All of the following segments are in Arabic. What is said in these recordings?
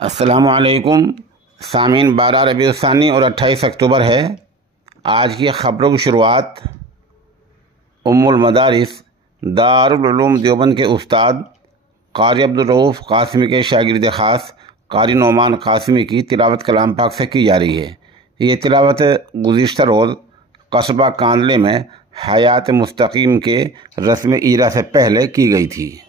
अस्सलामुअलैकुम सामीन। 12 रबीउल सानी और 28 अक्टूबर है। आज की ख़बरों की शुरुआत उम्मुल मदारिस दारुल उलूम देवबंद के उस्ताद कारी अब्दुल रऊफ़ कासिमी के शागिर्द ख़ास कारी नोमान कासिमी की तिलावत कलाम पाक से की जा रही है। ये तिलावत गुज़िश्ता रोज़ कस्बा कांदले में हयात मुस्तकीम के रस्म ईरा से पहले की गई थी।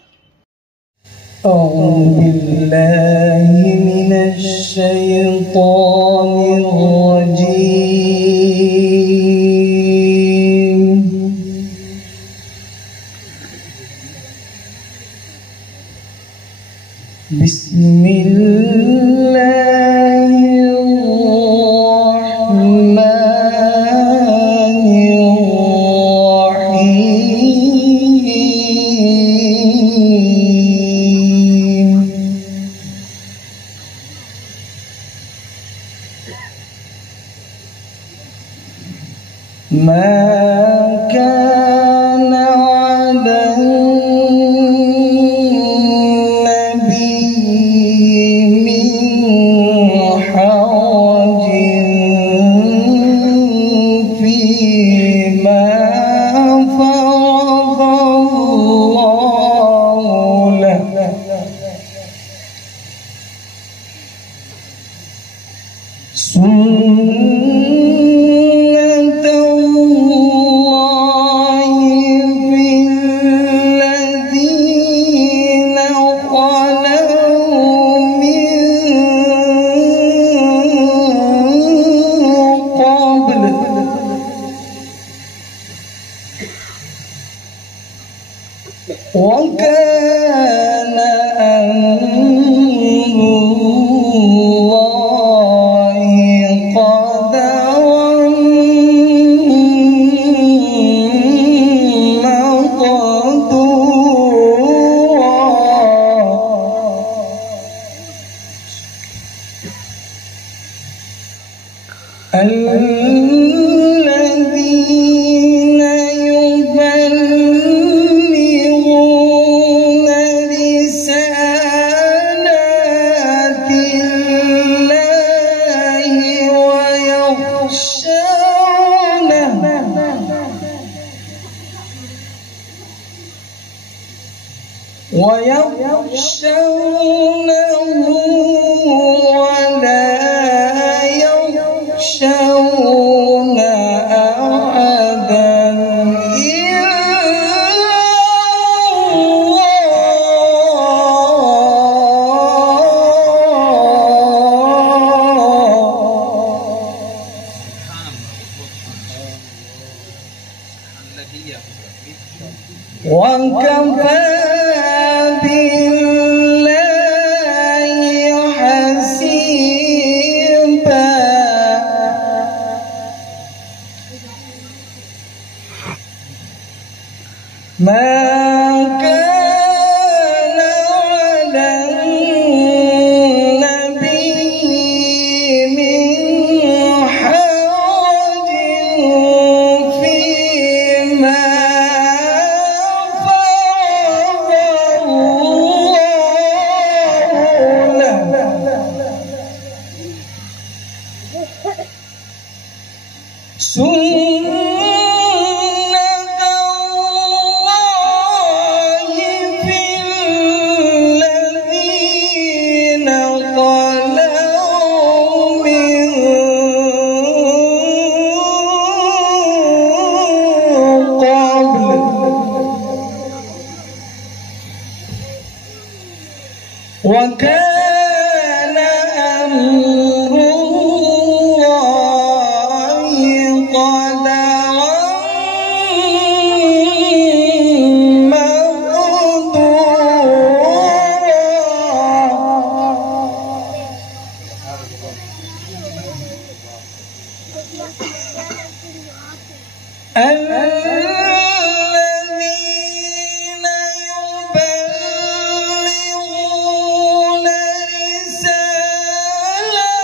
يبلغون رسالات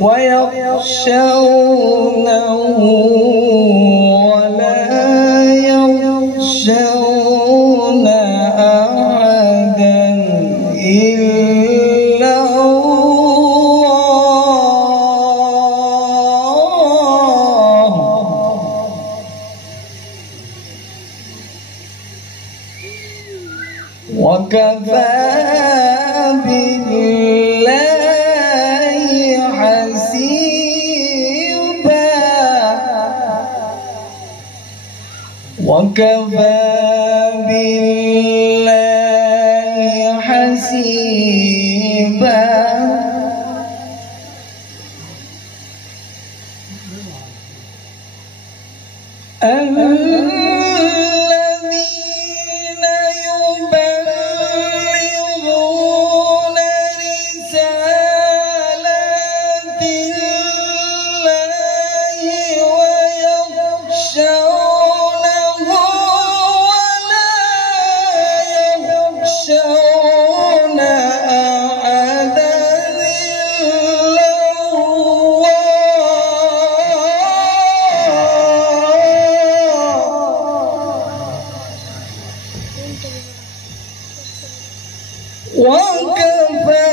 ويخشونه ولا يخشون أحدا إلا الله وكفى بالله حسيبا وكفى بالله حسيبا الذين يبلغون رسالات الله ويخشونه ولا يخشون أحدا إلا وكفى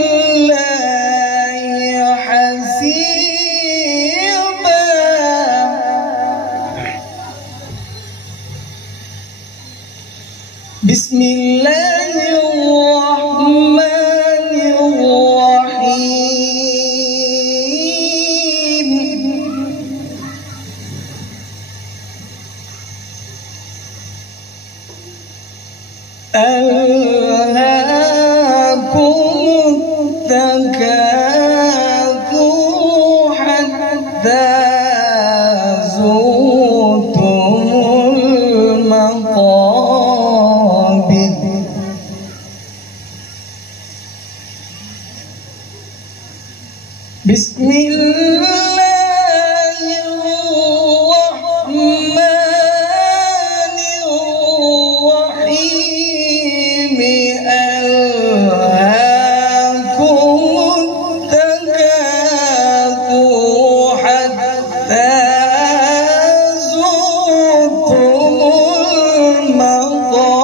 بالله حسيبا بسم الله الرحمن الرحيم ألهاكم التكاثر حتى زرتم المقابر بسم الله الرحمن الرحيم ألهاكم التكاثر حتى زرتم المقابر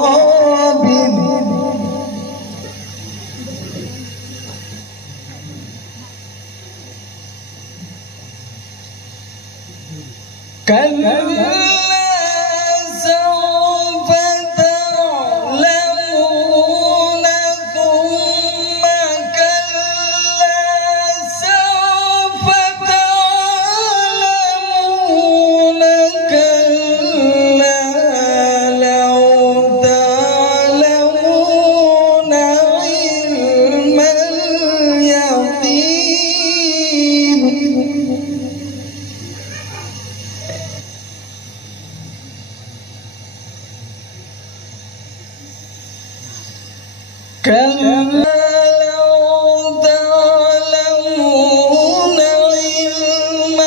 كلا سوف تعلمون ثم كلا سوف تعلمون كلا لو تعلمون علم اليقين كلا لو تعلمون علم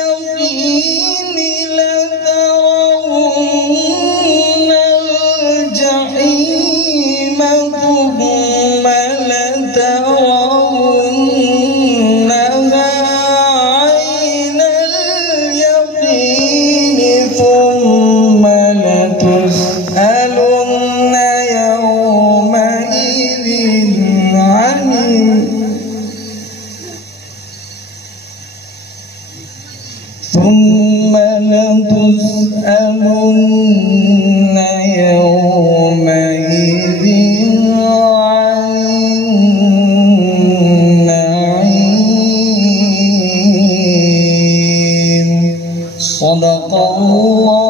اليقين لترون الجحيم ثم لترونها عين اليقين ثم لتسألن يومئذ عن ثم لتسألن يومئذ عن النعيم صدق الله